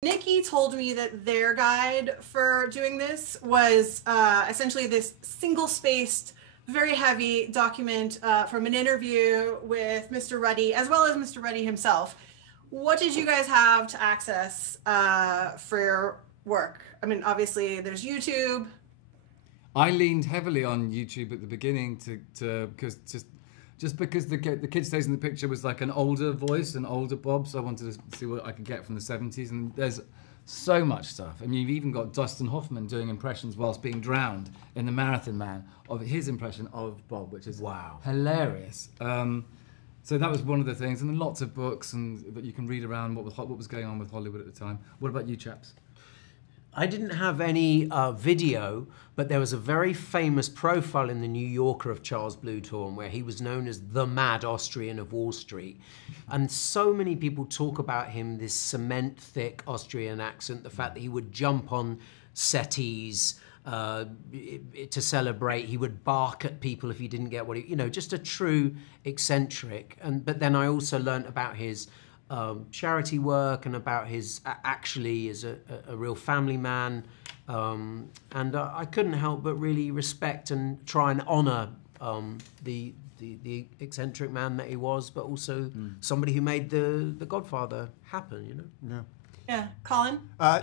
Nikki told me that their guide for doing this was essentially this single-spaced, very heavy document from an interview with Mr. Ruddy, as well as Mr. Ruddy himself. What did you guys have to access for your work? I mean, obviously, there's YouTube. I leaned heavily on YouTube at the beginning because just because the Kid Stays in the Picture was like an older voice, an older Bob, so I wanted to see what I could get from the 70s. And there's so much stuff. I mean, you've even got Dustin Hoffman doing impressions whilst being drowned in The Marathon Man of his impression of Bob, which is hilarious. So that was one of the things, and then lots of books and that you can read around what was going on with Hollywood at the time. What about you chaps? I didn't have any video, but there was a very famous profile in the New Yorker of Charles Bluethorn where he was known as the Mad Austrian of Wall Street. And so many people talk about him, this cement-thick Austrian accent, the fact that he would jump on settees to celebrate, he would bark at people if he didn't get what he, just a true eccentric. But then I also learnt about his charity work and about his actually as a real family man, and I couldn't help but really respect and try and honour the eccentric man that he was, but also somebody who made the Godfather happen. Yeah. Yeah, Colin?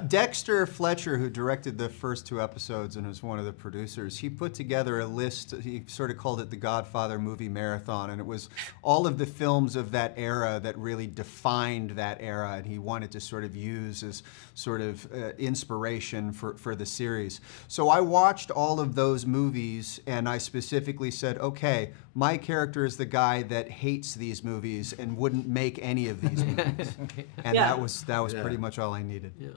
Dexter Fletcher, who directed the first 2 episodes and was one of the producers, he put together a list. He sort of called it the Godfather Movie Marathon, and it was all of the films of that era that really defined that era, and he wanted to sort of use as sort of inspiration for the series. So I watched all of those movies, and I specifically said, okay, my character is the guy that hates these movies and wouldn't make any of these movies. And that was pretty much all I needed. Yeah.